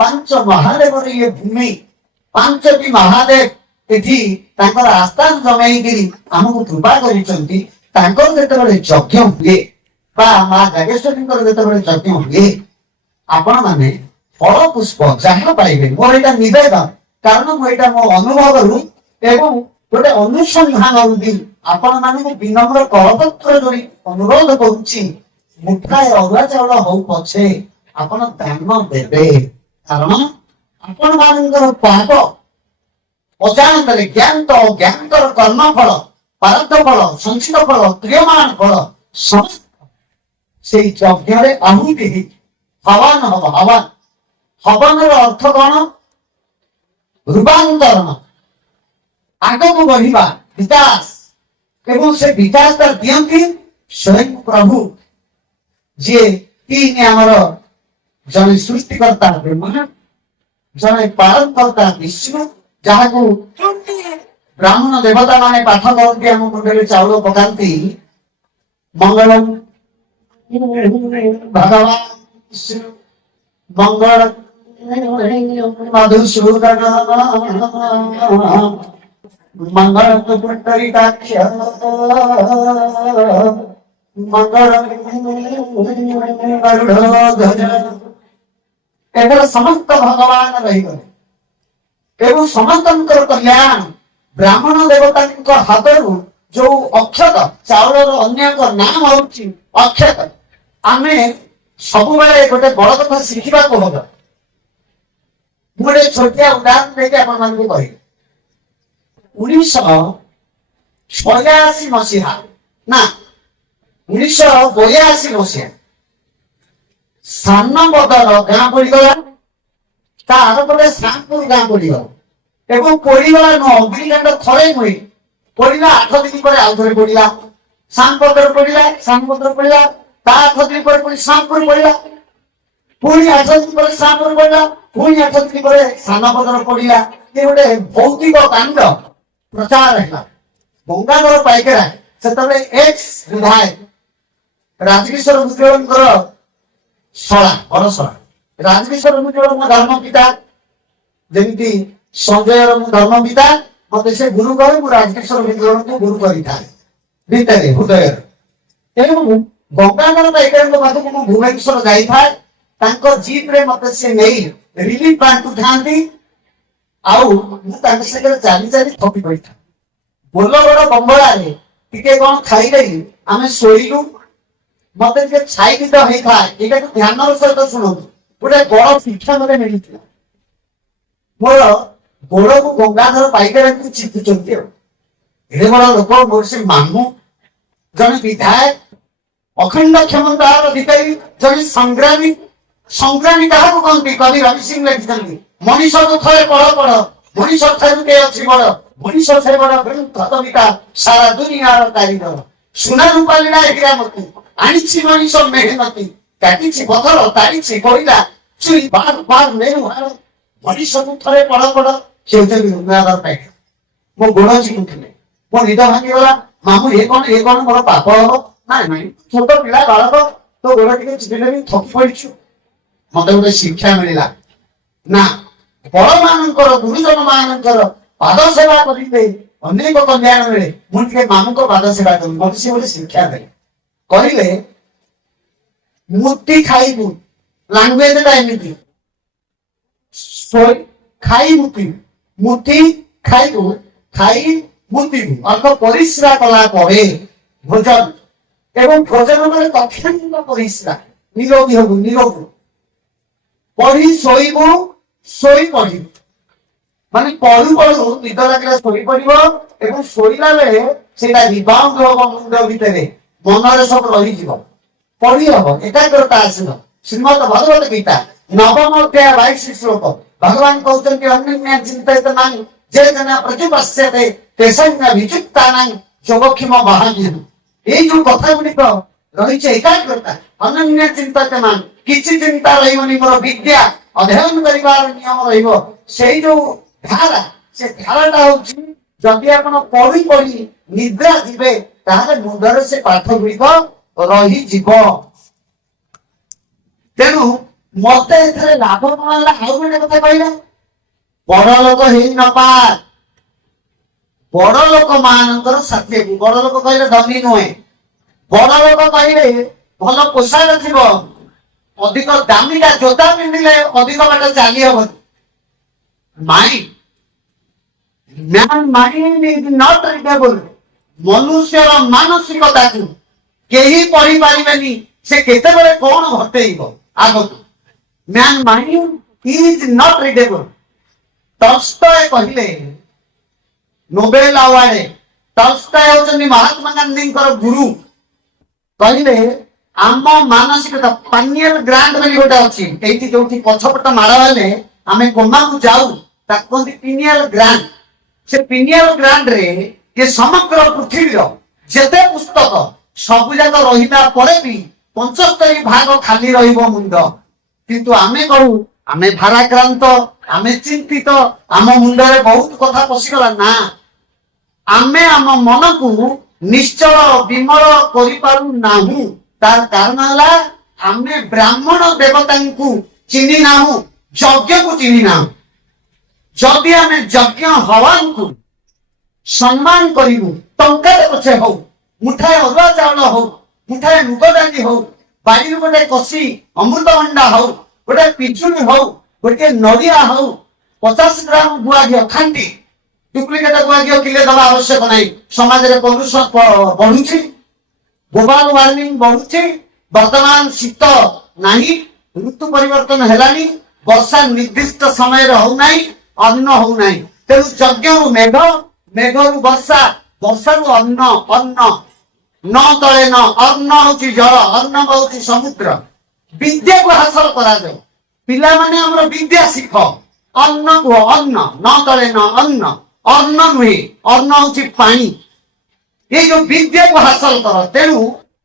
ପାଞ୍ଚ ମହାଦେବର ଇଏ ଭୂମି, ପାଞ୍ଚଟି ମହାଦେବ ଏଠି ତାଙ୍କର ଆସ୍ଥାନ ଜମେଇକିରି ଆମକୁ କୃପା କରିଛନ୍ତି। ତାଙ୍କର ଯେତେବେଳେ ଯଜ୍ଞ ହୁଏ ବା ମା ଜାଗେଶ୍ୱରୀଙ୍କର ଯେତେବେଳେ ଯଜ୍ଞ ହୁଏ, ଆପଣ ମାନେ ଫଳ ପୁଷ୍ପ ଯାହା ପାଇବେ, ମୋର ଏଇଟା ନିବେଦନ, କାରଣ ମୁଁ ଏଇଟା ମୋ ଅନୁଭବରୁ ଏବଂ ଗୋଟେ ଅନୁସନ୍ଧାନରୁ ବି ଆପଣ ମାନଙ୍କୁ ବିନମ୍ର କରପତ୍ର ଯୋଡ଼ି ଅନୁରୋଧ କରୁଛି, ମୁଠାଏ ଅରୁଆ ଚାଉଳ ହଉ ପଛେ ଆପଣ ଦାନ ଦେବେ। କାରଣ ଆପଣ ମାନଙ୍କର ପାପ ଅଜାଣତରେ ଜ୍ଞାନ ଅଜ୍ଞାନଙ୍କର କର୍ମ ଫଳ, ପାରବ୍ଧ ଫଳ, ସଞ୍ଚିତ ଫଳ, କ୍ରିୟମାନ ଫଳ ସମସ୍ତ ସେଇ ଯଜ୍ଞରେ ଆହୁତି ହେଇ ହବନ ହବ। ହବନ, ହବନର ଅର୍ଥ କଣ? ରୂପାନ୍ତରଣ, ଆଗକୁ ବଢିବା, ବିକାଶ। ଏବଂ ସେ ବିକାଶଟା ଦିଅନ୍ତି ସ୍ୱୟଂ ପ୍ରଭୁ, ଯିଏ ତିନି ଆମର ଜଣେ ସୃଷ୍ଟିକର୍ତ୍ତା ବ୍ରହ୍ମା, ଜଣେ ପାଳନକର୍ତ୍ତା ବିଷ୍ଣୁ, ଯାହାକୁ ବ୍ରାହ୍ମଣ ଦେବତା ମାନେ ପାଠ କରନ୍ତି, ଆମ ମୁଣ୍ଡରେ ଚାଉଳ ପକାନ୍ତି, ମଙ୍ଗଳମ ଭଗବାନ ବିଷ୍ଣୁ ମଙ୍ଗଳ ମଧୁସୂଦନ ମଙ୍ଗଳ ପୁଣ୍ଡରୀକାକ୍ଷ ମଙ୍ଗଳ ଗରୁଡଧ୍ୱଜ। ଏଥର ସମସ୍ତ ଭଗବାନ ରହିଗଲେ ଏବଂ ସମସ୍ତଙ୍କର କଲ୍ୟାଣ। ବ୍ରାହ୍ମଣ ଦେବତାଙ୍କ ହାତରୁ ଯୋଉ ଅକ୍ଷତ ଚାଉଳର ଅନ୍ୟ ଏକ ନାମ ହଉଛି ଅକ୍ଷତ। ଆମେ ସବୁବେଳେ ଗୋଟେ ବଡ କଥା ଶିଖିବାକୁ ହବ। ମୁଁ ଗୋଟେ ଛୋଟିଆ ଉଦାହରଣ ଦେଇକି ଆପଣ ମାନଙ୍କୁ କହିବି। 1986 ମସିହା ନା 1982 ମସିହା ସାନବଦର ଗାଁ ପଡିଗଲା, ତା ଆରପଟେ ଶ୍ୟାମପୁର ଗାଁ ପଡିଗଲା ଏବଂ ପଡିଗଲା ନୁହଁ, ଅଗ୍ନିକାଣ୍ଡ ଥରେ ନୁହେଁ, ପଡିଲା 8 ଦିନ ପରେ ଆଉ ଥରେ ପଡିଲା। ଶ୍ୟାମପଦର ପଡିଲା, ଶ୍ୟାମପଦର ପଡିଲା, ତା 8 ଦିନ ପରେ ପୁଣି ଶ୍ୟାମପୁର ପଡିଲା, ପୁଣି 8 ଦିନ ପରେ ଶ୍ୟାମପୁର ପଡିଲା, ପୁଣି 8 ଦିନ ପରେ ସାନପଦର ପଡିଲା। ଏ ଗୋଟେ ଭୌତିକ କାଣ୍ଡ ପ୍ରଚାର ହେଲା। ଗଙ୍ଗାଧର ପାଇକରାୟ ସେତେବେଳେ ଏକ୍ସ ବିଧାୟକ, ରାଜକିଶୋର ମୁଦଗଳଙ୍କର ଶଳା, ବଡ ଶଳା। ରାଜକିଶୋର ମୁଦଗଳ ମୋ ଧର୍ମ ପିତା, ଯେମିତି ସଞ୍ଜୟର ମୁଁ ଧର୍ମ ପିତା, ମତେ ସେ ଗୁରୁ କରେ, ମୁଁ ରାଜକିଶୋର ମୁଦଗଳଙ୍କୁ ଗୁରୁ କରିଥାଏ ଭିତରେ ହୃଦୟରେ। ତେଣୁ ଗଙ୍ଗାଧର ପାଇକରାୟଙ୍କ ପାଖକୁ ମୁଁ ଭୁବନେଶ୍ୱର ଯାଇଥାଏ, ତାଙ୍କ ଜିପ୍ ରେ ମତେ ସେ ନେଇ ରିଲିଫ ବାଣ୍ଟୁଥାନ୍ତି, ଆଉ ମୁଁ ତାଙ୍କ ସାଙ୍ଗରେ ଚାଲି ଚାଲି ଥକି ପଡିଥାଏ। ବୋଲଗଡ ବଙ୍ଗଳାରେ ଟିକେ କଣ ଖାଇଦେଇ ଆମେ ଶୋଇଲୁ, ମତେ ଟିକେ ଛାଇ ତ ହେଇଥାଏ। ଏଇଟାକୁ ଧ୍ୟାନର ସହିତ ଶୁଣନ୍ତୁ, ଗୋଟେ ବଡ ଶିକ୍ଷା ମତେ ମିଳିଥିଲା। ମୋର ଗୋଡକୁ ଗଙ୍ଗାଧର ପାଇକରାୟଙ୍କୁ ଚିପୁଛନ୍ତି। ଆଉ ଏଡେ ବଡ ଲୋକ, ମୋର ସେ ମାମୁଁ, ଜଣେ ବିଧାୟକ, ଅଖଣ୍ଡ କ୍ଷମତାର ଅଧିକାରୀ, ଜଣେ ସଂଗ୍ରାମୀ। ସଂଗ୍ରାମୀ କାହାକୁ କହନ୍ତି? କବି ରବି ସିଂ ଲେଖିଛନ୍ତି, ମଣିଷକୁ ଥରେ ପଢ, ମଣିଷ ଠାରୁ କେ ଅଛି ବଡ, ମଣିଷ ସେ ବଡ କବିତା, ସାରା ଦୁନିଆର କାରିଗର। ସୁନା ରୂପା ଲୀଳା ହୀରାମତି, ଆଣିଛି ମଣିଷ ମେହନତି, କାଟିଛି ପଥର, ତାରିଛି କୋଇଲା, ଚୁଇ ବାର ବାର ମେରୁହାର। ମଣିଷକୁ ଥରେ ପଢ, ସେ ହଉଛନ୍ତି ଗଙ୍ଗାଧର ପାଇକରାୟ। ମୋ ଗୋଡ ଚିପୁଥିଲେ, ମୋ ନିଦ ଭାଙ୍ଗିଗଲା। ମାମୁଁ ଏ କଣ ମୋର ପାପ ହବ? ନାଇଁ, ଛୋଟ ପିଲା ବାଳକ, ତୋ ଗୋଡ ଟିକେ ଚିପିଲେ ବି ଥକି ପଡିଛୁ। ମତେ ଗୋଟେ ଶିକ୍ଷା ମିଳିଲା, ନା ବଡ ମାନଙ୍କର, ଗୁରୁଜନ ମାନଙ୍କର ପାଦ ସେବା କରିଲେ ଅନେକ କଲ୍ୟାଣ ମିଳେ। ମୁଁ ଟିକେ ମାମୁଙ୍କ ପାଦ ସେବା କଲି, ମତେ ସେ ଗୋଟେ ଶିକ୍ଷା ଦେଲେ। କହିଲେ ମୁଠି ଖାଇବୁ, ଲାଙ୍ଗୁଏଜଟା ଏମିତି, ଖାଇ ମୁତିବୁ, ମୁଠି ଖାଇବୁ, ଖାଇ ମୁତିବୁ, ଅର୍ଥ ପରିସ୍ରା କଲା ପରେ ଭୋଜନ, ଏବଂ ଭୋଜନ ପରେ ତତ୍କ୍ଷଣିକ ପରିସ୍ରା, ନିରୋଗୀ ହବୁ, ନିରୋଗ ପଢି ଶୋଇବୁ, ଶୋଇ ପଢିବୁ। ମାନେ ପଢୁ ନିଦ ଲାଗିଲା ଶୋଇ ପଡିବ ଏବଂ ଶୋଇଲା ବେଳେ ସେଇଟା ରିବାଉଣ୍ଡ ହବ ମୁଣ୍ଡ ଭିତରେ, ମନରେ ସବୁ ରହିଯିବ, ପଢି ହବ, ଏକାଗ୍ରତା ଆସିବ। ଶ୍ରୀମଦ ଭଗବତ ଗୀତା 9ମ ଅଧ୍ୟାୟ 22 ଶ୍ଲୋକ ଭଗବାନ କହୁଛନ୍ତି, ଅନ୍ୟ ଚିନ୍ତିତ ନାହିଁ ଯେ ଜନ ପ୍ରତିପଶ୍ୟତେ ତେସଙ୍ଗ ବିଯୁକ୍ତା ନାହିଁ ଯୋଗକ୍ଷମ ବାହାନ୍ୟ। ଏଇ ଯୋଉ କଥା ଗୁଡିକ ରହିଛି, ଏକାଗ୍ରତା, ଅନନ୍ୟ ଚିନ୍ତିତ ନାହିଁ, କିଛି ଚିନ୍ତା ରହିବନି, ମୋର ବିଦ୍ୟା ଅଧ୍ୟୟନ କରିବାର ନିୟମ ରହିବ। ସେଇ ଯୋଉ ଧାରା, ସେ ଧାରାଟା ହଉଛି, ଯଦି ଆପଣ ପଢି ନିଦ୍ରା ଯିବେ, ତାହେଲେ ମୁଣ୍ଡରେ ସେ ପାଠ ଗୁଡିକ ରହିଯିବ। ତେଣୁ ମତେ ଏଥିରେ ଲାଭ କଣ ହେଲା? ଆଉ ଗୋଟେ କଥା କହିଲେ, ବଡ ଲୋକ ହେଇ ନପାର, ବଡ ଲୋକ ମାନଙ୍କର ସାଥୀ। ବଡ ଲୋକ କହିଲେ ଧନୀ ନୁହେଁ, ବଡ ଲୋକ କହିଲେ ଭଲ ପୋଷାକ ଥିବ, ଅଧିକ ଦାମିକା ଜୋତା ପିନ୍ଧିଲେ ଅଧିକ ବାଟ ଚାଲି ହବନି। Mind, man mind is not readable. ମନୁଷ୍ୟର ମାନସିକତାକୁ କେହି ପଢିପାରିବେନି, ସେ କେତେବେଳେ କଣ ଘଟେଇବ ଆଗକୁ। Man mind is not readable. Tolstoy କହିଲେ, ନୋବେଲ ଆୱାର୍ଡ, ଟଲଷ୍ଟୟ ହେଉଛନ୍ତି ମହାତ୍ମା ଗାନ୍ଧୀଙ୍କର ଗୁରୁ। କହିଲେ ଆମ ମାନସିକତା, ପାନିଏଲ ଗ୍ରାଣ୍ଡ ବୋଲି ଗୋଟେ ଅଛି, ଏଇଠି ଯୋଉଠି ପଛପଟ ମାଡ଼ ହେଲେ ଆମେ କୋମାକୁ ଯାଉ, ତାକୁ କହନ୍ତି ପିନିଏଲ ଗ୍ରାଣ୍ଡ। ସେ ପିନିଏଲ ଗ୍ରାଣ୍ଡ ରେ ଏ ସମଗ୍ର ପୃଥିବୀର ଯେତେ ପୁସ୍ତକ ସବୁ ଯାକ ରହିଲା ପରେ ବି 75 ଭାଗ ଖାଲି ରହିବ ମୁଣ୍ଡ। କିନ୍ତୁ ଆମେ କହୁ ଆମେ ଭାରାକ୍ରାନ୍ତ, ଆମେ ଚିନ୍ତିତ, ଆମ ମୁଣ୍ଡରେ ବହୁତ କଥା ପଶିଗଲା। ନା, ଆମେ ଆମ ମନକୁ ନିଶ୍ଚଳ ବିମଳ କରିପାରୁ ନାହୁଁ। ତାର କାରଣ ହେଲା ଆମେ ବ୍ରାହ୍ମଣ ଦେବତାଙ୍କୁ ଚିହ୍ନି ନାହୁଁ, ଯଜ୍ଞକୁ ଚିହ୍ନି ନାହୁଁ। ଯଦି ଆମେ ଯଜ୍ଞ ହୱାନକୁ ସମ୍ମାନ କରିବୁ, ଟଙ୍କାରେ ପଛେ ହଉ, ମୁଠାଏ ଅରୁଆ ଚାଉଳ ହଉ, ମୁଠାଏ ମୁଗ ଡାଲି ହଉ, ବାଡ଼ିରୁ ଗୋଟେ କଷି ଅମୃତଭଣ୍ଡା ହଉ, ଗୋଟେ ପିଜୁଳି ହଉ, ଗୋଟେ ନଡ଼ିଆ ହଉ, 50 ଗ୍ରାମ ଗୁଆ ଘିଅ ଖାଣ୍ଟି, ଡୁପ୍ଲିକେଟ ଗୁଆ ଘିଅ କିଲେ ଦବା ଆବଶ୍ୟକ ନାହିଁ। ସମାଜରେ ପଲ୍ୟୁଷ ବଢୁଛି, ଗ୍ଲୋବାଲ ୱାର୍ମିଂ ବଢୁଛି, ବର୍ତ୍ତମାନ ଶୀତ ନାହିଁ, ଋତୁ ପରିବର୍ତ୍ତନ ହେଲାଣି, ବର୍ଷା ନିର୍ଦ୍ଦିଷ୍ଟ ସମୟରେ ହଉନାହିଁ, ଅନ୍ନ ହଉନାହିଁ। ତେଣୁ ଯଜ୍ଞରୁ ମେଘ, ମେଘରୁ ବର୍ଷା, ବର୍ଷାରୁ ଅନ୍ନ, ଅନ୍ନ ନ ତଳେ ନ, ଅନ୍ନ ହଉଛି ଜଳ, ଅନ୍ନ ହଉଛି ସମୁଦ୍ର। ବିଦ୍ୟାକୁ ହାସଲ କରାଯାଉ। ପିଲାମାନେ ଆମର ବିଦ୍ୟା ଶିଖ, ଅନ୍ନ କୁହ, ଅନ୍ନ ନ ତଳେ ନ, ଅନ୍ନ, ଅନ୍ନ ନୁହେଁ, ଅନ୍ନ ହଉଛି ପାଣି। ଏଇ ଯୋଉ ବିଦ୍ୟାକୁ ହାସଲ କର। ତେଣୁ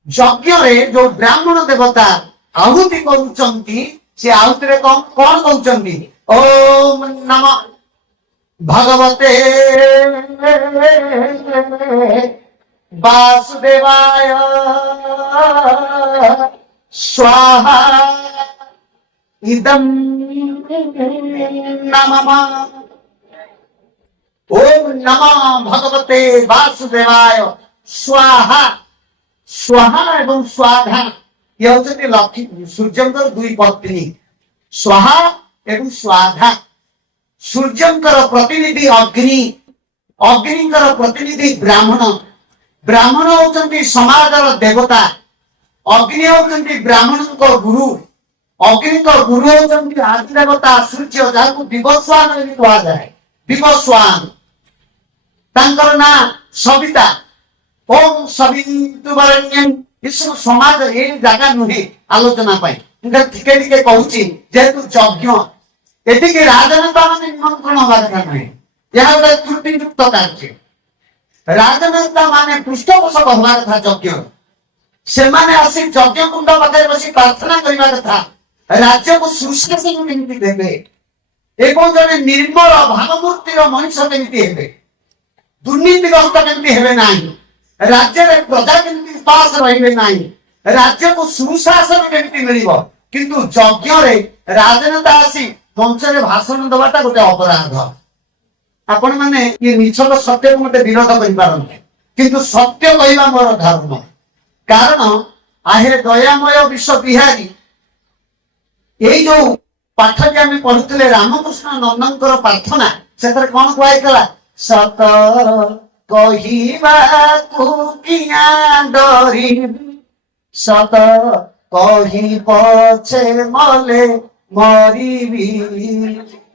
ଯଜ୍ଞରେ ଯୋଉ ବ୍ରାହ୍ମଣ ଦେବତା ଆହୁତି କରୁଛନ୍ତି, ସେ ଆହୁତିରେ କଣ କହୁଛନ୍ତି? ଓମ୍ ନମ ଭଗବତେ ବାସୁଦେବାୟ ସ୍ୱାହା ଇଦಂ ନମଃ। ଓମ୍ ନମ ଭଗବତେ ବାସୁଦେବାୟ ସ୍ୱାହା। ସ୍ୱାହା ଏବଂ ସ୍ୱାଧା ଇଏ ହଉଛନ୍ତି ଲକ୍ଷ୍ମୀ ସୂର୍ଯ୍ୟଙ୍କର ଦୁଇ ପତ୍ନୀ, ସ୍ୱାହା ଏବଂ ସ୍ୱାଧା। ସୂର୍ଯ୍ୟଙ୍କର ପ୍ରତିନିଧି ଅଗ୍ନି, ଅଗ୍ନିଙ୍କର ପ୍ରତିନିଧି ବ୍ରାହ୍ମଣ। ବ୍ରାହ୍ମଣ ହଉଛନ୍ତି ସମାଜର ଦେବତା, ଅଗ୍ନି ହଉଛନ୍ତି ବ୍ରାହ୍ମଣଙ୍କ ଗୁରୁ। ଅଗ୍ନିଙ୍କ ଗୁରୁ ହଉଛନ୍ତି ଆଦି ଦେବତା ସୂର୍ଯ୍ୟ, ଯାହାକୁ ବିବସ୍ୱାନ ବୋଲି କୁହାଯାଏ। ବିବସ୍ୱାନ, ତାଙ୍କର ନାଁ ସବିତା। ଓମ୍ ସବିତୁବରେଣ୍ୟଂ। ଏସବୁ ସମାଜ ଏଇ ଜାଗା ନୁହେଁ ଆଲୋଚନା ପାଇଁ, ମୁଁ ଟିକେ ଟିକେ କହୁଛି। ଯେହେତୁ ଯଜ୍ଞ, ଏଠିକି ରାଜନେତା ମାନେ ନିମନ୍ତ୍ରଣ ହବା କଥା ନୁହେଁ, ଏହା ଗୋଟେ ତ୍ରୁଟିଯୁକ୍ତ କାର୍ଯ୍ୟ। ରାଜନେତା ମାନେ ପୃଷ୍ଠପୋଷକ ହବା କଥା ଯଜ୍ଞ। ସେମାନେ ଆସି ଯଜ୍ଞ କୁଣ୍ଡ ପାଖରେ ବସି ପ୍ରାର୍ଥନା କରିବା କଥା, ରାଜ୍ୟକୁ ସୁଶାସନ କେମିତି ଦେବେ ଏବଂ ଜଣେ ନିର୍ମଳ ଭାବମୂର୍ତ୍ତିର ମଣିଷ କେମିତି ହେବେ, ଦୁର୍ନୀତିଗ୍ରସ୍ତ କେମିତି ହେବେ ନାହିଁ, ରାଜ୍ୟରେ ପ୍ରଜା କେମିତି ଉପାସ ରହିବେ ନାହିଁ, ରାଜ୍ୟକୁ ସୁଶାସନ କେମିତି ମିଳିବ। କିନ୍ତୁ ଯଜ୍ଞରେ ରାଜନେତା ଆସି ମଞ୍ଚରେ ଭାଷଣ ଦେବାଟା ଗୋଟେ ଅପରାଧ। ଆପଣ ମାନେ ଇଏ ମିଛର ସତ୍ୟକୁ ମତେ ବିରୋଧ କରିପାରନ୍ତି, କିନ୍ତୁ ସତ୍ୟ କହିବା ମୋର ଧର୍ମ। କାରଣ ଆହେ ଦୟାମୟ ବିଶ୍ୱ ବିହାରୀ, ଏଇ ଯୋଉ ପାଠଟି ଆମେ ପଢୁଥିଲେ ରାମକୃଷ୍ଣ ନନ୍ଦଙ୍କର ପ୍ରାର୍ଥନା, ସେଥିରେ କଣ କୁହାଯାଇଥିଲା? ସତ କହିବାକୁ କିଆ ଡରିବି, ସତ କହି ପଛେ ମଲେ ମରିବି,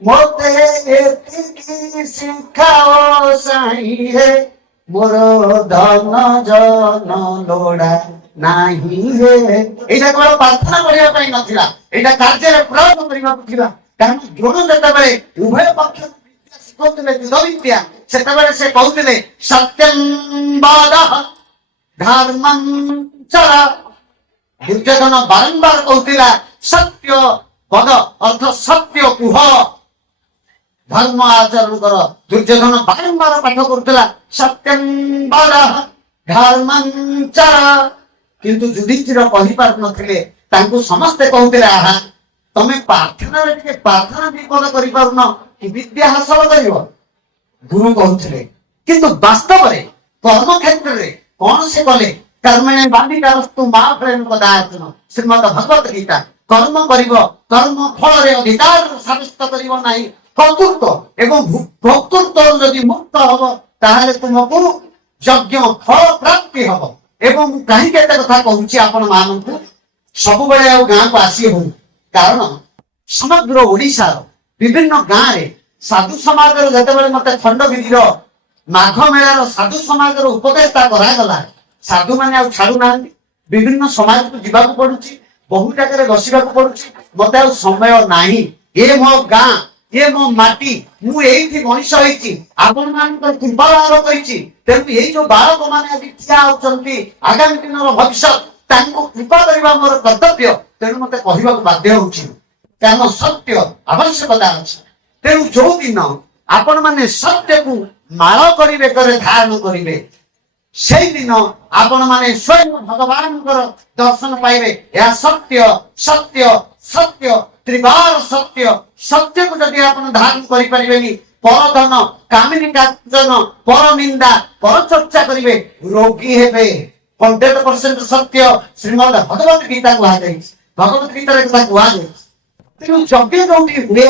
ମୋତେ ଏତିକି ଶିଖାଅ ସାଇ ହେ, ମୋର ଧନ ଜନ ଲୋଡ଼ା ନାହିଁ ହେ। ଏଇଟା କେବଳ ପ୍ରାର୍ଥନା କରିବା ପାଇଁ ନଥିଲା, ଏଇଟା କାର୍ଯ୍ୟରେ ପ୍ରୟୋଗ କରିବାକୁ ଥିଲା। କାରଣ ଦ୍ରୋଣ ଯେତେବେଳେ ଉଭୟ ପକ୍ଷ ଶିଖଉଥିଲେ ଯୁଦ୍ଧ ବିଦ୍ୟା, ସେତେବେଳେ ସେ କହୁଥିଲେ ସତ୍ୟଂ ବଦ ଧର୍ମଂ ଚର। ଦୁର୍ଯ୍ୟୋଧନ ବାରମ୍ବାର କହୁଥିଲା ସତ୍ୟ ବଦ, ଅର୍ଥ ସତ୍ୟ କୁହ, ଧର୍ମ ଆଚରଣ କର। ଦୁର୍ଯ୍ୟୋଧନ ବାରମ୍ବାର ପାଠ କରୁଥିଲା ସତ୍ୟଂ ବଦ ଧର୍ମଂ ଚର, କିନ୍ତୁ ଯୁଧିଷ୍ଠିର କହିପାରୁନଥିଲେ। ତାଙ୍କୁ ସମସ୍ତେ କହୁଥିଲେ ଆହା ତମେ ପ୍ରାର୍ଥନାରେ ଟିକେ ପ୍ରାର୍ଥନା ବିପଦ କରିପାରୁନ କି ବିଦ୍ୟା ହାସଲ କରିବ, ଗୁରୁ କହୁଥିଲେ। କିନ୍ତୁ ବାସ୍ତବରେ କର୍ମ କ୍ଷେତ୍ରରେ କଣ ସେ କଲେ? କର୍ମଣେ ବାନ୍ଧିକାରସ୍ତୁ ମା ପ୍ରେମ ପଦାର୍ଥନ, ଶ୍ରୀମଦ ଭଗବତ ଗୀତା। କର୍ମ କରିବ, କର୍ମ ଫଳରେ ଅଧିକାର ସାବ୍ୟସ୍ତ କରିବ ନାହିଁ। କର୍ତ୍ତୃତ୍ୱ ଏବଂ ଭୋକ୍ତୃତ୍ୱ ଯଦି ମୁକ୍ତ ହବ ତାହେଲେ ତୁମକୁ ଯଜ୍ଞ ଫଳ ପ୍ରାପ୍ତି ହବ। ଏବଂ ମୁଁ କାହିଁକି ଏତେ କଥା କହୁଛି ଆପଣ ମାନଙ୍କୁ, ସବୁବେଳେ ଆଉ ଗାଁକୁ ଆସି ହଉନି, କାରଣ ସମଗ୍ର ଓଡିଶାର ବିଭିନ୍ନ ଗାଁରେ ସାଧୁ ସମାଜର ଯେତେବେଳେ ମତେ ଖଣ୍ଡଗିରିର ମାଘ ମେଳାର ସାଧୁ ସମାଜର ଉପଦେଷ୍ଟା କରାଗଲା, ସାଧୁମାନେ ଆଉ ଛାଡୁନାହାନ୍ତି, ବିଭିନ୍ନ ସମାଜକୁ ଯିବାକୁ ପଡୁଛି, ବହୁ ଜାଗାରେ ବସିବାକୁ ପଡୁଛି। ମତେ ଆଉ ସମୟ ନାହିଁ, ଏ ମୋ ଗାଁ, ଏ ମୋ ମାଟି, ମୁଁ ଏଇଠି ମଣିଷ ହେଇଛି, ଆପଣ ମାନଙ୍କର କୃପାଳାର କରିଛି। ତେଣୁ ଏଇ ଯୋଉ ବାଳକ ମାନେ ଆଜି ଠିଆ ହଉଛନ୍ତି, ଆଗାମୀ ଦିନର ଭବିଷ୍ୟତ, ତାଙ୍କୁ କୃପା କରିବା ମୋର କର୍ତ୍ତବ୍ୟ। ତେଣୁ ମତେ କହିବାକୁ ବାଧ୍ୟ ହଉଛି, କାରଣ ସତ୍ୟ ଆବଶ୍ୟକତା ଅଛି। ତେଣୁ ଯୋଉ ଦିନ ଆପଣ ମାନେ ସତ୍ୟକୁ ମାଳ କରିବେ, କରି ଧାରଣ କରିବେ, ସେଇଦିନ ଆପଣ ମାନେ ସ୍ୱୟଂ ଭଗବାନଙ୍କର ଦର୍ଶନ ପାଇବେ। ଏହା ସତ୍ୟ, ସତ୍ୟ, ସତ୍ୟ, ତ୍ରିବାର ସତ୍ୟ। ସତ୍ୟକୁ ଯଦି ଆପଣ ଧାରଣ କରିପାରିବେନି, ପରଧନ, କାମିନୀ କାଞ୍ଚନ, ପର ନିନ୍ଦା, ପର ଚର୍ଚ୍ଚା କରିବେ, ରୋଗୀ ହେବେ। 100% ସତ୍ୟ ଶ୍ରୀମଦ ଭଗବତ ଗୀତା କୁହାଯାଇଛି, ଭଗବତ ଗୀତାରେ କଥା କୁହାଯାଇଛି। ତେଣୁ ଯଜ୍ଞ ଯୋଉଠି ହୁଏ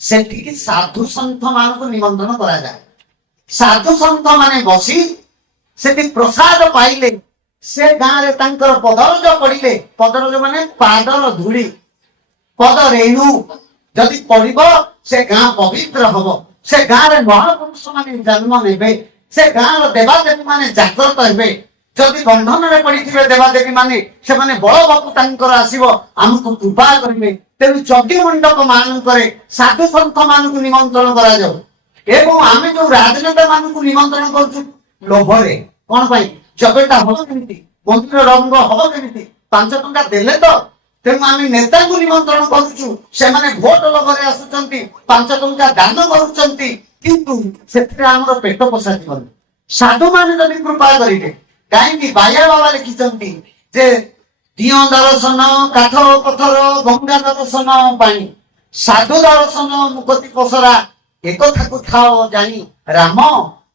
ସେଠିକି ସାଧୁ ସନ୍ଥ ମାନଙ୍କୁ ନିମନ୍ତ୍ରଣ କରାଯାଏ। ସାଧୁ ସନ୍ଥ ମାନେ ବସି ସେଠି ପ୍ରସାଦ ପାଇଲେ, ସେ ଗାଁରେ ତାଙ୍କର ପଦରଜ ପଡିଲେ, ପଦରଜ ମାନେ ପାଦର ଧୂଳି, ପଦ ରେଣୁ ଯଦି ପଡିବ ସେ ଗାଁ ପବିତ୍ର ହବ। ସେ ଗାଁରେ ମହାପୁରୁଷ ମାନେ ଜନ୍ମ ନେବେ, ସେ ଗାଁର ଦେବାଦେବୀ ମାନେ ଜାଗ୍ରତ ହେବେ। ଯଦି ବନ୍ଧନରେ ପଡିଥିବେ ଦେବାଦେବୀ ମାନେ, ସେମାନେ ବଳବାବୁ ତାଙ୍କର ଆସିବ, ଆମକୁ କୃପା କରିବେ। ତେଣୁ ଯଜ୍ଞ ମଣ୍ଡପ ମାନଙ୍କରେ ସାଧୁ ସନ୍ଥ ମାନଙ୍କୁ ନିମନ୍ତ୍ରଣ କରାଯାଉ। ଏବଂ ଆମେ ଯୋଉ ରାଜନେତା ମାନଙ୍କୁ ନିମନ୍ତ୍ରଣ କରୁଛୁ ଲୋଭରେ, କଣ ପାଇଁ? ଯଜ୍ଞଟା ହବ କେମିତି, ମନ୍ଦିର ରଙ୍ଗ ହବ କେମିତି, 5 ଟଙ୍କା ଦେଲେ ତ। ତେଣୁ ଆମେ ନେତାଙ୍କୁ ନିମନ୍ତ୍ରଣ କରୁଛୁ, ସେମାନେ ଭୋଟ ଲୋଭରେ ଆସୁଛନ୍ତି, 5 ଟଙ୍କା ଦାନ କରୁଛନ୍ତି, କିନ୍ତୁ ସେଥିରେ ଆମର ପେଟ ପୋଷାଯିବନି। ସାଧୁମାନେ ଯଦି କୃପା କରିବେ, କାହିଁକି ବାୟା ବାବା ଲେଖିଛନ୍ତି ଯେ ଦିଅଁ ଦର୍ଶନ କାଠ ପଥର, ଗଙ୍ଗା ଦର୍ଶନ ପାଣି, ସାଧୁ ଦର୍ଶନ ମୁକତି ପସରା, ଏକଥାକୁ ଥାଅ ଜାଣି ରାମ,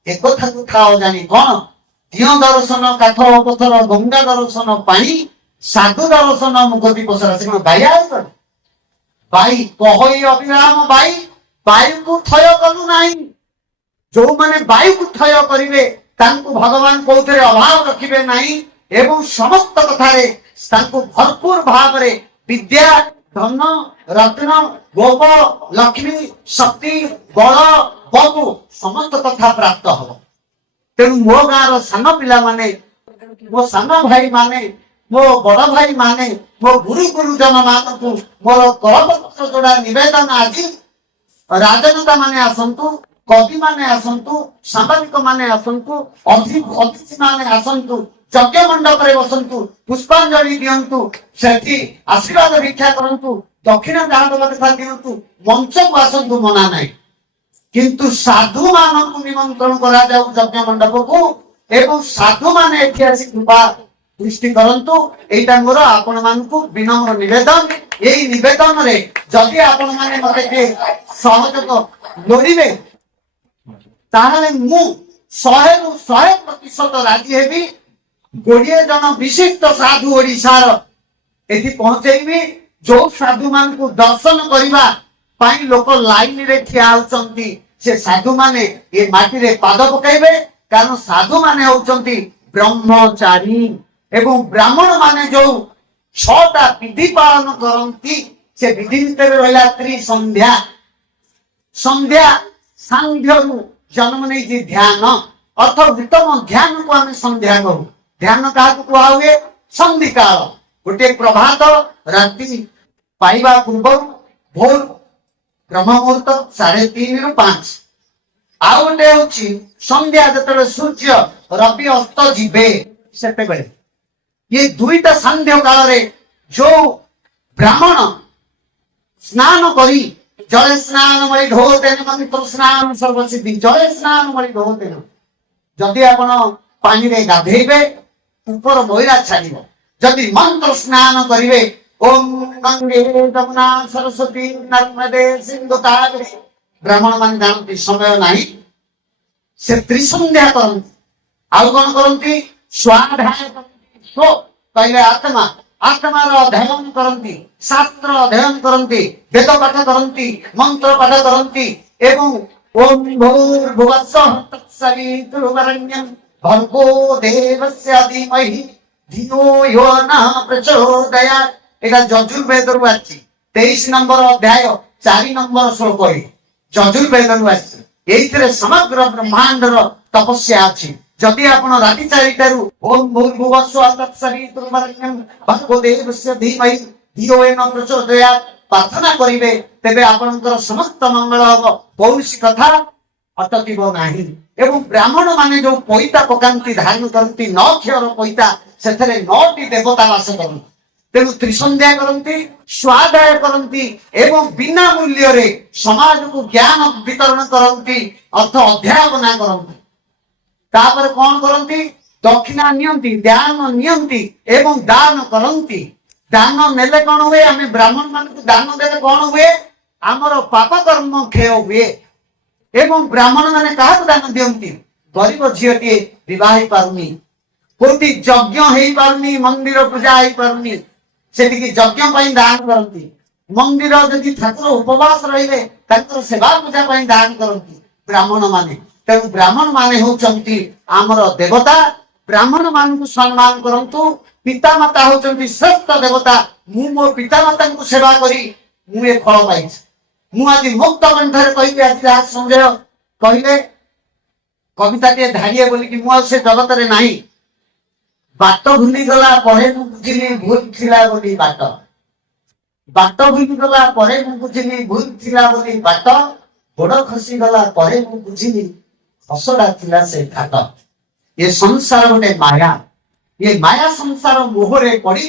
ଏକଥାକୁ ଥାଅ ଜାଣି କଣ? ଦିଅଁ ଦର୍ଶନ କାଠ ପଥର, ଗଙ୍ଗା ଦର୍ଶନ ପାଣି, ସାଧୁ ଦର୍ଶନ ମୁକତି ପସରା। ସେ କଣ ବାୟା ହେଇଗଲେ? ବାଇ କହଇ ଅବିରାମ ବାଇ, ବାୟୁକୁ ଥୟ କଲୁ ନାହିଁ। ଯୋଉମାନେ ବାୟୁକୁ ଥୟ କରିବେ ତାଙ୍କୁ ଭଗବାନ କୋଉଥିରେ ଅଭାବ ରଖିବେ ନାହିଁ ଏବଂ ସମସ୍ତ କଥାରେ ତାଙ୍କୁ ଭରପୁର ଭାବରେ ବିଦ୍ୟା, ଧନ, ରତ୍ନ, ଗୋପ, ଲକ୍ଷ୍ମୀ, ଶକ୍ତି, ବଳ, ବହୁ ସମସ୍ତ କଥା ପ୍ରାପ୍ତ ହବ। ତେଣୁ ମୋ ଗାଁର ସାନ ପିଲାମାନେ, ମୋ ସାନ ଭାଇ ମାନେ, ମୋ ବଡ ଭାଇ ମାନେ, ମୋ ଗୁରୁ ଗୁରୁଜନ ମାନଙ୍କୁ ମୋର କରପତ୍ର ଯୋଡା ନିବେଦନ, ଆଜି ରାଜନେତା ମାନେ ଆସନ୍ତୁ, କବି ମାନେ ଆସନ୍ତୁ, ସାମ୍ବାଦିକ ମାନେ ଆସନ୍ତୁ, ଅତିଥି ମାନେ ଆସନ୍ତୁ, ଯଜ୍ଞ ମଣ୍ଡପରେ ବସନ୍ତୁ, ପୁଷ୍ପାଞ୍ଜଳି ଦିଅନ୍ତୁ, ସେଠି ଆଶୀର୍ବାଦ ଭିକ୍ଷା କରନ୍ତୁ, ଦକ୍ଷିଣ ଦାନ କଥା ଦିଅନ୍ତୁ, ମଞ୍ଚକୁ ଆସନ୍ତୁ, ମନା ନାହିଁ। କିନ୍ତୁ ସାଧୁ ମାନଙ୍କୁ ନିମନ୍ତ୍ରଣ କରାଯାଉ ଯଜ୍ଞ ମଣ୍ଡପକୁ, ଏବଂ ସାଧୁ ମାନେ ଏଠି ଆସି କୃପା ଦୃଷ୍ଟି କରନ୍ତୁ। ଏଇଟା ମୋର ଆପଣ ମାନଙ୍କୁ ବିନମ୍ର ନିବେଦନ। ଏଇ ନିବେଦନରେ ଯଦି ଆପଣ ମାନେ ମତେ ଟିକେ ସହଯୋଗ ଲୋଡ଼ିବେ, ତାହେଲେ ମୁଁ 100ରୁ 100% ରାଜି ହେବି। 20 ଜଣ ବିଶିଷ୍ଟ ସାଧୁ ଓଡିଶାର ଏଠି ପହଞ୍ଚେଇବି, ଯୋଉ ସାଧୁ ମାନଙ୍କୁ ଦର୍ଶନ କରିବା ପାଇଁ ଲୋକ ଲାଇନରେ ଠିଆ ହଉଛନ୍ତି, ସେ ସାଧୁ ମାନେ ଏ ମାଟିରେ ପାଦ ପକାଇବେ। କାରଣ ସାଧୁ ମାନେ ହଉଛନ୍ତି ବ୍ରହ୍ମଚାରୀ, ଏବଂ ବ୍ରାହ୍ମଣ ମାନେ ଯୋଉ 6ଟା ବିଧି ପାଳନ କରନ୍ତି, ସେ ବିଧି ଭିତରେ ରହିଲା ତ୍ରିସନ୍ଧ୍ୟା। ସନ୍ଧ୍ୟା ସାନ୍ଧ୍ୟରୁ ଜନ୍ମ ନେଇଛି ଧ୍ୟାନ, ଅର୍ଥ ଉତ୍ତମ ଧ୍ୟାନକୁ ଆମେ ସନ୍ଧ୍ୟା କହୁ। ଧ୍ୟାନ କାହାକୁ କୁହା ହୁଏ? ସନ୍ଧିକାଳ, ଗୋଟିଏ ପ୍ରଭାତ ରାତି ପାଇବା ପୂର୍ବରୁ ଭୋର ବ୍ରହ୍ମ ମୁହୂର୍ତ୍ତ 3:30ରୁ 5। ଆଉ ଗୋଟେ ହଉଛି ସନ୍ଧ୍ୟା, ଯେତେବେଳେ ସୂର୍ଯ୍ୟ ରବି ଅସ୍ତ ଯିବେ ସେତେବେଳେ। ଏ 2ଟା ସାନ୍ଧ୍ୟ କାଳରେ ଯୋଉ ବ୍ରାହ୍ମଣ ସ୍ନାନ କରି, ଜଳେ ସ୍ନାନ ମଳି ଢୋତେନ ମନ୍ତ୍ର ସ୍ନାନ ସର୍ବସିଦ୍ଧି, ଜଳେ ସ୍ନାନ ମଳି ଢୋତେନ, ଯଦି ଆପଣ ପାଣିରେ ଗାଧେଇବେ ଉପର ମଇଳା ଛାଡ଼ିବ, ଯଦି ମନ୍ତ୍ର ସ୍ନାନ କରିବେ ओम गंगे यमुना सरस्वती नर्मदे सिंधु कावेरी ब्राह्मण मान जानती समय नहीं से त्रिसंध्या करती आउ कौन करती स्वाध्याय करती सो कहले आत्मा आत्मार अध्ययन करती शास्त्र अध्ययन करती वेद पाठ करती मंत्र पाठ करती एवं ओम भूर्भुवस्सुः तत्सवितुर्वरेण्यं भर्गो देवस्य धीमहि धियो यो नः प्रचोदयात् এটা যজুর্বেদରୁ ଆସିଛି 23 নম্বର ଅଧ୍ୟାୟ 4 নম্ବର ଶ୍ଲୋକ ଯଜୁର୍ବେଦରୁ ଆସିଛି ଏଇଥିରେ ସମଗ୍ର ବ୍ରହ୍ମାଣ୍ଡର ତପସ୍ୟା ଅଛି ଯଦି ଆପଣ ରାତି 4ଟାରୁ ଓମ୍ ଭୂର୍ଭୁବସ୍ସୁଃ ତତ୍ସବିତୁର୍ବରେଣ୍ୟଂ ଭର୍ଗୋ ଦେବସ୍ୟ ଧୀମହି ଧିୟୋ ୟୋ ନଃ ପ୍ରଚୋଦୟାତ୍ ପ୍ରାର୍ଥନା କରିବେ ତେବେ ଆପଣଙ୍କର ସମସ୍ତ ମଙ୍ଗଳ ହବ କୌଣସି କଥା ଅଟକିବ ନାହିଁ ଏବଂ ବ୍ରାହ୍ମଣ ମାନେ ଯୋଉ ପଇତା ପକାନ୍ତି ଧାରଣ କରନ୍ତି 9 କ୍ଷୀରର ପଇତା ସେଥିରେ 9ଟି ଦେବତା ବାସ କରନ୍ତି ତେଣୁ ତ୍ରିସନ୍ଧ୍ୟା କରନ୍ତି ସ୍ୱାଧ୍ୟାୟ କରନ୍ତି ଏବଂ ବିନା ମୂଲ୍ୟରେ ସମାଜକୁ ଜ୍ଞାନ ବିତରଣ କରନ୍ତି ଅର୍ଥ ଅଧ୍ୟାପନା କରନ୍ତି ତାପରେ କଣ କରନ୍ତି ଦକ୍ଷିଣା ନିଅନ୍ତି ଦାନ ନିଅନ୍ତି ଏବଂ ଦାନ କରନ୍ତି ଦାନ ନେଲେ କଣ ହୁଏ ଆମେ ବ୍ରାହ୍ମଣ ମାନଙ୍କୁ ଦାନ ଦେଲେ କଣ ହୁଏ ଆମର ପାପ କର୍ମ କ୍ଷୟ ହୁଏ ଏବଂ ବ୍ରାହ୍ମଣ ମାନେ କାହାକୁ ଦାନ ଦିଅନ୍ତି ଗରିବ ଝିଅଟିଏ ବିବାହ ହେଇପାରୁନି କୋଉଠି ଯଜ୍ଞ ହେଇପାରୁନି ମନ୍ଦିର ପୂଜା ହେଇପାରୁନି ସେଠିକି ଯଜ୍ଞ ପାଇଁ ଦାନ କରନ୍ତି ମନ୍ଦିର ଯଦି ଠାକୁର ଉପବାସ ରହିଲେ ତାଙ୍କର ସେବା ପୂଜା ପାଇଁ ଦାନ କରନ୍ତି ବ୍ରାହ୍ମଣ ମାନେ ତେଣୁ ବ୍ରାହ୍ମଣ ମାନେ ହଉଛନ୍ତି ଆମର ଦେବତା ବ୍ରାହ୍ମଣ ମାନଙ୍କୁ ସମ୍ମାନ କରନ୍ତୁ ପିତାମାତା ହଉଛନ୍ତି ଶ୍ରେଷ୍ଠ ଦେବତା ମୁଁ ମୋ ପିତାମାତାଙ୍କୁ ସେବା କରି ମୁଁ ଏ ଫଳ ପାଇଛି ମୁଁ ଆଜି ମୁକ୍ତ କଣ୍ଠରେ କହିବି ଆଜି ଯାହା ସଞ୍ଜୟ କହିଲେ କବିତାଟିଏ ଧାଡ଼ିଏ ବୋଲିକି ମୁଁ ଆଉ ସେ ଜଗତରେ ନାହିଁ ବାଟ ଭୁଲିଗଲା ପରେ ମୁଁ ବୁଝିଲି ଭୁଲ ଥିଲା ବୋଲି ବାଟ ଭୁଲିଗଲା ପରେ ମୁଁ ବୁଝିଲି ଭୁଲ ଥିଲା ବୋଲି ବାଟ ଗୋଡ ଖସିଗଲା ପରେ ମୁଁ ବୁଝିଲି ହସଡା ଥିଲା ସେ ଘାଟ ଏ ସଂସାର ଗୋଟେ ମାୟା ଏ ମାୟା ସଂସାର ମୋହରେ ପଡି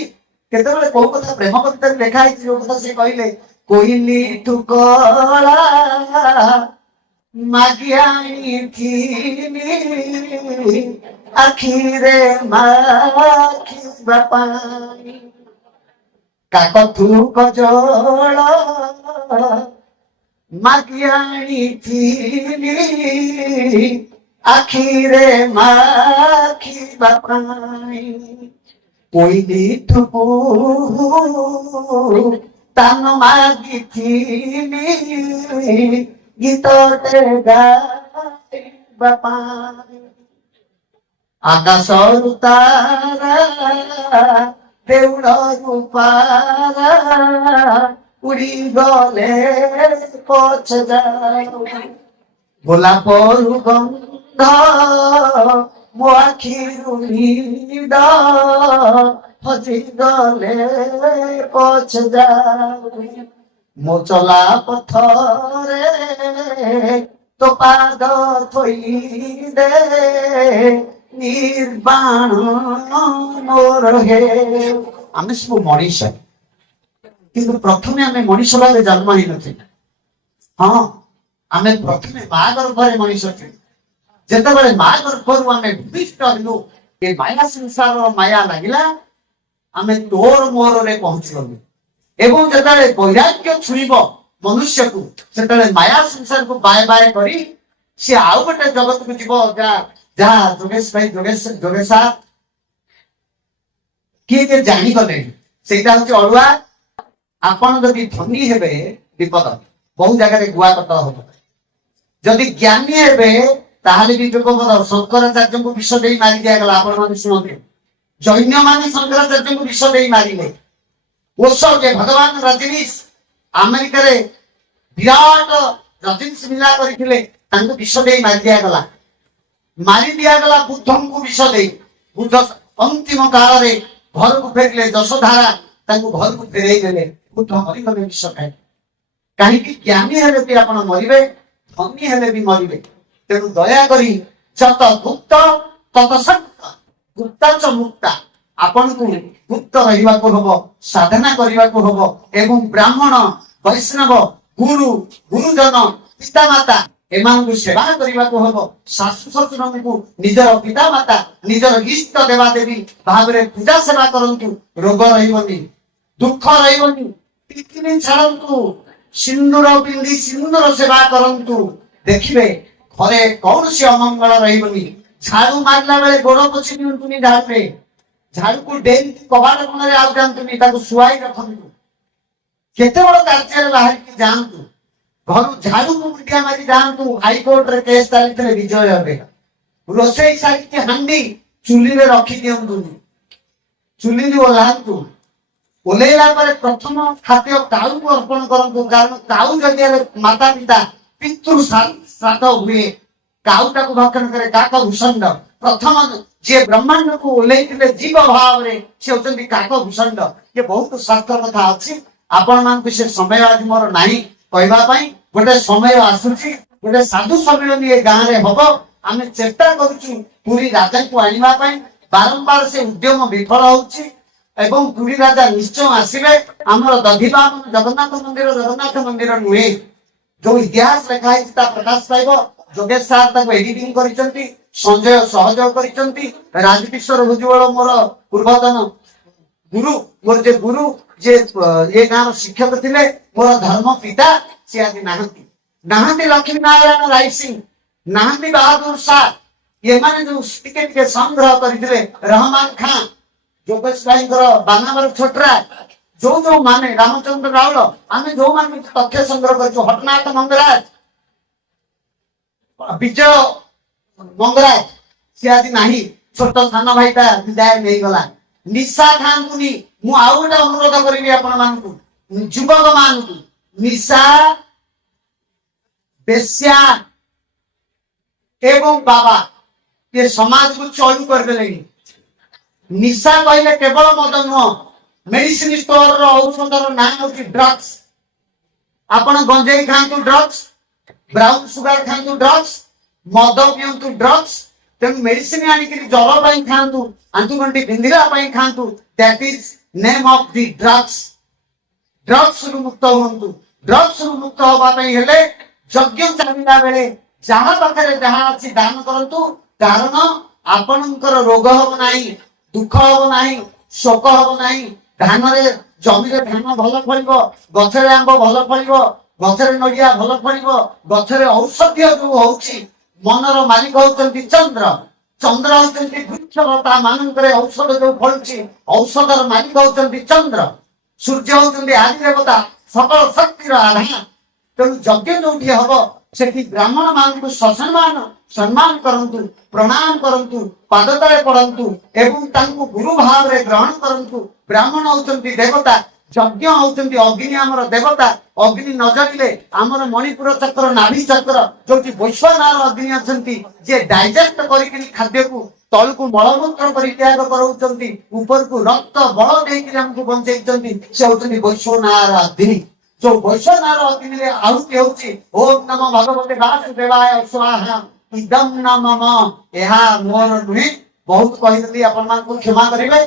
କେତେବେଳେ କୋଉ କଥା ପ୍ରେମ କବିତାରେ ଲେଖା ହେଇଛି ଯୋଉ କଥା ସେ କହିଲେ କୋଇଲି ଠୁକଳା ମାଗି ଆଣିଥିଲି ଆଖିରେ ମାଖିବା ପାଇଁ କାକଠୁ କଜଳ ମାଗି ଆଣିଥିଲି ଆଖିରେ ମାଖିବା ପାଇଁ କୋଇଲିଠୁକୁ ତାନ ମାଗିଥିଲି ଗୀତଟେ ଗାଇବା ପାଇଁ ଆକାଶରୁ ତାରା ଦେଉଳରୁ ପାରା ଉଡ଼ିଗଲେ ପଛେ ଯାଉ ଗୋଲାପରୁ ଗନ୍ଧ ମୋ ଆଖିରୁ ନିଦ ହଜିଗଲେ ପଛେ ଯାଉ ମୋ ଚଲା ପଥରେ ତୋ ପାଦ ଥୋଇଦେ ନିର୍ବାଣ ମୋର ହେ ଆମେ ସବୁ ମଣିଷ କିନ୍ତୁ ପ୍ରଥମେ ଆମେ ମଣିଷ ଭାବେ ଜନ୍ମ ହେଇନଥିଲେ ହଁ ଆମେ ପ୍ରଥମେ ମା ଗର୍ଭରେ ମଣିଷ ଥିଲେ ଯେତେବେଳେ ମା ଗର୍ଭରୁ ଆମେ ଭୂମିଷ୍ଠ ହେଲୁ ଏ ମାୟା ସଂସାର ମାୟା ଲାଗିଲା ଆମେ ତୋର ମୋରରେ ପହଞ୍ଚିଗଲୁ ଏବଂ ଯେତେବେଳେ ବୈରାଗ୍ୟ ଛୁଇଁବ ମନୁଷ୍ୟକୁ ସେତେବେଳେ ମାୟା ସଂସାରକୁ ବାଏ ବାଏ କରି ସିଏ ଆଉ ଗୋଟେ ଜଗତକୁ ଯିବ ଯାହା ଯୋଗେଶ ଭାଇ ଯୋଗେଶା କିଏ ଜାଣିଗଲେ ସେଇଟା ହଉଛି ଅଡୁଆ ଆପଣ ଯଦି ଧନୀ ହେବେ ବିପଦ ବହୁ ଜାଗାରେ ଗୁଆ କଟ ହବ ଯଦି ଜ୍ଞାନୀ ହେବେ ତାହେଲେ ବି ବିପଦ ଶଙ୍କରାଚାର୍ଯ୍ୟଙ୍କୁ ବିଷ ଦେଇ ମାରି ଦିଆଗଲା ଆପଣ ମାନେ ଶୁଣନ୍ତୁ ଜୈନ୍ୟ ମାନେ ଶଙ୍କରାଚାର୍ଯ୍ୟଙ୍କୁ ବିଷ ଦେଇ ମାରିଲେ ଓଷୋ ଯେ ଭଗବାନ ରଜନୀଶ ଆମେରିକାରେ ବିରାଟ ରଜନୀଶ ମେଳା କରିଥିଲେ ତାଙ୍କୁ ବିଷ ଦେଇ ମାରି ଦିଆଗଲା ବୁଦ୍ଧଙ୍କୁ ବିଷ ଦେଇ ବୁଦ୍ଧ ଅନ୍ତିମ କାଳରେ ଘରକୁ ଫେରିଲେ ଯଶୋଧାରା ତାଙ୍କୁ ଘରକୁ ଫେରେଇ ଦେଲେ ବୁଦ୍ଧ ମରିଗଲେ ବିଷ ଖାଇ କାହିଁକି ଜ୍ଞାନୀ ହେଲେ ବି ଆପଣ ମରିବେ ଧନୀ ହେଲେ ବି ମରିବେ ତେଣୁ ଦୟାକରି ଯତ ଗୁପ୍ତ ତତ ସତ୍ୟ ଗୁପ୍ତାଚ ମୁକ୍ତା ଆପଣଙ୍କୁ ଗୁପ୍ତ ରହିବାକୁ ହବ ସାଧନା କରିବାକୁ ହବ ଏବଂ ବ୍ରାହ୍ମଣ ବୈଷ୍ଣବ ଗୁରୁଜନ ପିତାମାତା ଏମାନଙ୍କୁ ସେବା କରିବାକୁ ହବ ଶାଶୁ ଶ୍ୱଶୁରଙ୍କୁ ନିଜର ପିତାମାତା ନିଜର ଇଷ୍ଟ ଦେବାଦେବୀ ଭାବରେ ପୂଜା ସେବା କରନ୍ତୁ ରୋଗ ରହିବନି ଦୁଃଖ ରହିବନି। ଟିକିନି ଛାଡ଼ନ୍ତୁ, ସିନ୍ଦୁର ପିନ୍ଧି ସିନ୍ଦୁର ସେବା କରନ୍ତୁ, ଦେଖିବେ ଘରେ କୌଣସି ଅମଙ୍ଗଳ ରହିବନି। ଝାଡୁ ମାରିଲା ବେଳେ ଗୋଡ ପୋଛି ନିଅନ୍ତୁନି ଝାଡୁରେ। ଝାଡୁକୁ ଡେଇଁକି କବାଟ କୋଣରେ ଆଉ ଯାଆନ୍ତୁନି, ତାକୁ ଶୁଆଇ ରଖନ୍ତୁ। କେତେ ବଡ କାର୍ଯ୍ୟରେ ବାହାରିକି ଯାଆନ୍ତୁ, ଘରୁ ଝାଡୁକୁ ମୁଠିଆ ମାରି ଯାଆନ୍ତୁ। ହାଇକୋର୍ଟରେ କେସ୍ ଚାଲିଥିଲେ ବିଜୟ ହେବେ। ରୋଷେଇ ସାରିକି ହାଣ୍ଡି ଚୁଲିରେ ରଖି ଦିଅନ୍ତୁନି, ଚୁଲିରୁ ଓହ୍ଲାନ୍ତୁ। ଓହ୍ଲେଇଲା ପରେ ପ୍ରଥମ ଖାଦ୍ୟ କାଉକୁ ଅର୍ପଣ କରନ୍ତୁ, କାରଣ କାଉ ଜରିଆରେ ମାତା ପିତା ପିତୃ ଶ୍ରାଦ୍ଧ ହୁଏ। କାଉଟାକୁ ଭକ୍ଷଣ କରେ କାକ ଭୂଷଣ୍ଡ। ପ୍ରଥମ ଯିଏ ବ୍ରହ୍ମାଣ୍ଡକୁ ଓହ୍ଲେଇଥିଲେ ଜୀବ ଭାବରେ ସେ ହଉଛନ୍ତି କାକ ଭୂଷଣ୍ଡ। ଇଏ ବହୁତ ଶାସ୍ତ୍ର କଥା ଅଛି, ଆପଣ ମାନଙ୍କୁ ସେ ସମୟ ଆଜି ମୋର ନାହିଁ କହିବା ପାଇଁ। ଗୋଟେ ସମୟ ଆସୁଛି, ଗୋଟେ ସାଧୁ ସମ୍ମିଳନୀ ଏ ଗାଁରେ ହବ। ଆମେ ଚେଷ୍ଟା କରୁଛୁ ପୁରୀ ରାଜାଙ୍କୁ ଆଣିବା ପାଇଁ, ବାରମ୍ବାର ସେ ଉଦ୍ୟମ ବିଫଳ ହଉଛି ଏବଂ ପୁରୀ ରାଜା ନିଶ୍ଚୟ ଆସିବେ। ଆମର ଦଧିବାମ ଜଗନ୍ନାଥ ମନ୍ଦିର ନୁହେଁ, ଯୋଉ ଇତିହାସ ଲେଖା ହେଇଛି ତା ପ୍ରକାଶ ପାଇବ। ଯୋଗେଶ ସାର୍ ତାକୁ ଏଡିଟିଂ କରିଛନ୍ତି, ସଞ୍ଜୟ ସହଯୋଗ କରିଛନ୍ତି, ରାଜକିଶୋର ଭୁଜବଳ ମୋର ପୂର୍ବତନ ଗୁରୁ, ମୋର ଯେ ଗୁରୁ ଯେ ଏ ଗାଁର ଶିକ୍ଷକ ଥିଲେ, ମୋର ଧର୍ମ ପିତା, ସେ ଆଜି ନାହାନ୍ତି। ଲକ୍ଷ୍ମୀ ନାରାୟଣ ରାୟ ସିଂ, ନାହାନ୍ତି ବାହାଦୁର ଶାହ, ଏମାନେ ଯୋଉ ଟିକେ ଟିକେ ସଂଗ୍ରହ କରିଥିଲେ, ରହମାନ ଖାଁ, ଯୋଗେଶ ଭାଇଙ୍କର ବାନାମର ଛୋଟରା, ଯୋଉ ମାନେ ରାମଚନ୍ଦ୍ର ରାଉଳ, ଆମେ ଯୋଉମାନେ ତଥ୍ୟ ସଂଗ୍ରହ କରିଛୁ, ହଟନାଥ ମଙ୍ଗରାଜ, ବିଜୟ ମଙ୍ଗରାଜ, ସେ ଆଜି ନାହିଁ। ଛୋଟ ସାନ ଭାଇଟା ବିଦାୟ ନେଇଗଲା। ନିଶା ଖାଆନ୍ତୁନି। ମୁଁ ଆଉ ଗୋଟେ ଅନୁରୋଧ କରିବି ଆପଣ ମାନଙ୍କୁ, ଯୁବକ ମାନଙ୍କୁ, ନିଶା, ବେଶ୍ୟା ଏବଂ ବାବା ଏ ସମାଜକୁ ଚଳୁ କରିଦେଲେଣି। ନିଶା କହିଲେ କେବଳ ମଦ ନୁହଁ, ମେଡିସିନ ଷ୍ଟୋରର ଔଷଧର ନାଁ ହେଉଛି ଡ୍ରଗ୍ସ। ଆପଣ ଗଞ୍ଜେଇ ଖାଆନ୍ତୁ ଡ୍ରଗ୍ସ, ବ୍ରାଉନ ସୁଗାର ଖାଆନ୍ତୁ ଡ୍ରଗ୍ସ, ମଦ ପିଅନ୍ତୁ ଡ୍ରଗ୍ସ। ତେଣୁ ମେଡିସିନ ଆଣିକି ଜ୍ୱର ପାଇଁ ଖାଆନ୍ତୁ, ଆଣ୍ଠୁଗଣ୍ଠି ବିନ୍ଧିବା ପାଇଁ ଖାଆନ୍ତୁ। That is name of the drugs. ଡ୍ରଗ୍ସରୁ ମୁକ୍ତ ହୁଅନ୍ତୁ। ଡ୍ରଗ୍ସରୁ ମୁକ୍ତ ହବା ପାଇଁ ହେଲେ ଯଜ୍ଞ ଚାଲିଲା ବେଳେ ଯାହା ପାଖରେ ଯାହା ଅଛି ଦାନ କରନ୍ତୁ, କାରଣ ଆପଣଙ୍କର ରୋଗ ହବ ନାହିଁ, ଦୁଃଖ ହବ ନାହିଁ, ଶୋକ ହବ ନାହିଁ। ଧାନରେ ଜମିରେ ଧାନ ଭଲ ଫଳିବ, ଗଛରେ ଆମ୍ବ ଭଲ ଫଳିବ, ଗଛରେ ନଡ଼ିଆ ଭଲ ଫଳିବ, ଗଛରେ ଔଷଧୀୟ ଯୋଉ ହଉଛି, ମନର ମାଲିକ ହଉଛନ୍ତି ଚନ୍ଦ୍ର, ଚନ୍ଦ୍ର ହଉଛନ୍ତି ବୃକ୍ଷଲତା ମାନଙ୍କରେ ଔଷଧ ଯୋଉ ଫଳୁଛି, ଔଷଧର ମାଲିକ ହଉଛନ୍ତି ଚନ୍ଦ୍ର, ସୂର୍ଯ୍ୟ ହଉଛନ୍ତି ଆଦି ଦେବତା, ସକଳ ଶକ୍ତିର ଆଧାର। ତେଣୁ ଯଜ୍ଞ ଯୋଉଠି ହବ ସେଠି ବ୍ରାହ୍ମଣ ମାନଙ୍କୁ ସମ୍ମାନ କରନ୍ତୁ, ପ୍ରଣାମ କରନ୍ତୁ, ପାଦ ତଳେ ପଡନ୍ତୁ ଏବଂ ତାଙ୍କୁ ଗୁରୁ ଭାବରେ ଗ୍ରହଣ କରନ୍ତୁ। ବ୍ରାହ୍ମଣ ହଉଛନ୍ତି ଦେବତା, ଯଜ୍ଞ ହଉଛନ୍ତି ଅଗ୍ନି, ଆମର ଦେବତା। ଅଗ୍ନି ନ ଜଳିଲେ ଆମର ମଣିପୁର ଚକ୍ର, ନାଭି ଚକ୍ର, ଯୋଉଠି ବୈଶ୍ୱନାଥ ଅଗ୍ନି ଅଛନ୍ତି, ଯିଏ ଡାଇଜେଷ୍ଟ କରିକି ଖାଦ୍ୟକୁ ତଳକୁ ମଳମୂତ୍ର ପରିତ୍ୟାଗ କରାଉଛନ୍ତି, ଉପରକୁ ରକ୍ତ ବଳ ଦେଇକି ଆମକୁ ବଞ୍ଚେଇଛନ୍ତି, ସେ ହଉଛନ୍ତି ବୈଶ୍ୱନାଥ ଅଗ୍ନି। ଯୋଉ ବୈଶ୍ୱନାଥ ଅଗ୍ନିରେ ଆହୁତି ହେଉଛି ଓಂ ନମ ଭଗବତେ ବାସୁଦେବାୟ ସ୍ୱାହା ଇଦଂ ନ ମମ, ଏହା ମୋର ନୁହେଁ। ବହୁତ କହିଦେଲି, ଆପଣ ମାନଙ୍କୁ କ୍ଷମା କରିବେ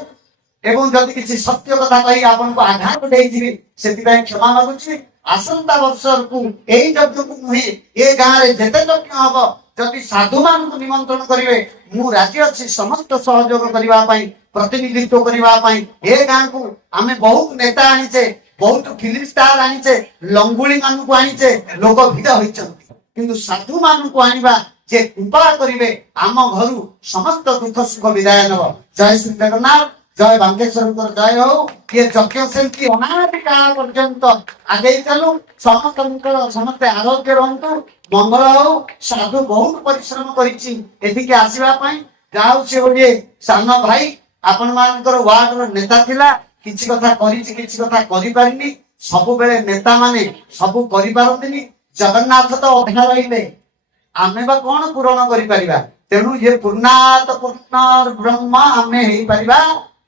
ଏବଂ ଯଦି କିଛି ସତ୍ୟ କଥା କହି ଆପଣଙ୍କୁ ଆଘାତ ଦେଇଥିବି ସେଥିପାଇଁ କ୍ଷମା ମାଗୁଛି। ଆସନ୍ତା ବର୍ଷକୁ ଏଇ ଯଜ୍ଞକୁ ନୁହେଁ, ଏ ଗାଁରେ ଯେତେ ଯଜ୍ଞ ହବ, ଯଦି ସାଧୁ ମାନଙ୍କୁ ନିମନ୍ତ୍ରଣ କରିବେ ମୁଁ ରାଜି ଅଛି ସମସ୍ତ ସହଯୋଗ କରିବା ପାଇଁ, ପ୍ରତିନିଧିତ୍ୱ କରିବା ପାଇଁ। ଏ ଗାଁକୁ ଆମେ ବହୁତ ନେତା ଆଣିଛେ, ବହୁତ ଫିଲ୍ମ ଷ୍ଟାର ଆଣିଛେ, ଲଙ୍ଗୁଳି ମାନଙ୍କୁ ଆଣିଛେ, ଲୋକ ଭିଡ଼ ହୋଇଛନ୍ତି, କିନ୍ତୁ ସାଧୁ ମାନଙ୍କୁ ଆଣିବା ଯେ କୃପା କରିବେ ଆମ ଘରୁ ସମସ୍ତ ଦୁଃଖ ସୁଖ ବିଦାୟ ନେବ। ଜୟ ଶ୍ରୀ ଜଗନ୍ନାଥ, ଜୟ ବାଙ୍କେଶ୍ୱରଙ୍କର ଜୟ ହଉ। ଏ ଯଜ୍ଞ ସେମିତି ଅନାଦି କାଳ ପର୍ଯ୍ୟନ୍ତ ଆଗେଇ ଚାଲୁ। ସମସ୍ତଙ୍କର ସମସ୍ତେ ଆରୋଗ୍ୟ ରୁହନ୍ତୁ, ମଙ୍ଗଳ ହଉ। ସାଧୁ ବହୁତ ପରିଶ୍ରମ କରିଛି ଏଠିକି ଆସିବା ପାଇଁ। ଯାହା ହଉ ସେ ଗୋଟିଏ ସାନ ଭାଇ, ଆପଣ ମାନଙ୍କର ୱାର୍ଡର ନେତା ଥିଲା, କିଛି କଥା କରିଛି, କିଛି କଥା କରିପାରିନି। ସବୁବେଳେ ନେତା ମାନେ ସବୁ କରିପାରନ୍ତିନି। ଜଗନ୍ନାଥ ତ ଅଧା ରହିଲେ, ଆମେ ବା କଣ ପୂରଣ କରିପାରିବା? ତେଣୁ ଇଏ ପୂର୍ଣ୍ଣାତ ପୂର୍ଣ୍ଣ ବ୍ରହ୍ମ ଆମେ ହେଇପାରିବା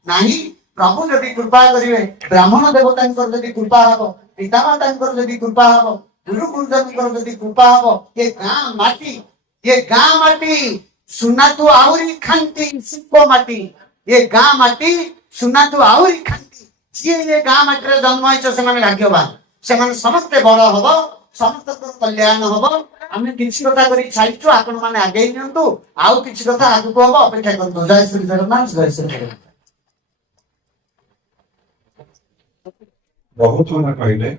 ନାହିଁ। ପ୍ରଭୁ ଯଦି କୃପା କରିବେ, ବ୍ରାହ୍ମଣ ଦେବତାଙ୍କର ଯଦି କୃପା ହବ, ପିତାମାତାଙ୍କର ଯଦି କୃପା ହବ, ଗୁରୁ ଗୁରୁଜନଙ୍କର ଯଦି କୃପା ହବ, ଏ ଗାଁ ମାଟି ସୁନାଠୁ ଆହୁରି ଖାଣ୍ଟି ଶିଳ୍ପ ମାଟି। ଏ ଗାଁ ମାଟି ସୁନାଠୁ ଆହୁରି ଖାଣ୍ଟି। ଯିଏ ଏ ଗାଁ ମାଟିରେ ଜନ୍ମ ହେଇଛ ସେମାନେ ଭାଗ୍ୟବାନ। ସେମାନେ ସମସ୍ତେ ବଡ ହବ, ସମସ୍ତଙ୍କର କଲ୍ୟାଣ ହବ। ଆମେ କିଛି କଥା କରି ଛାଡ଼ିଛୁ, ଆପଣ ମାନେ ଆଗେଇ ନିଅନ୍ତୁ। ଆଉ କିଛି କଥା ଆଗକୁ ହବ, ଅପେକ୍ଷା କରନ୍ତୁ। ଜୟ ଶ୍ରୀ ଜଗନ୍ନାଥ, ଜୟ ଶ୍ରୀ ଜଗନ୍ନାଥ। ବହୁତ ମାନେ କହିଲେ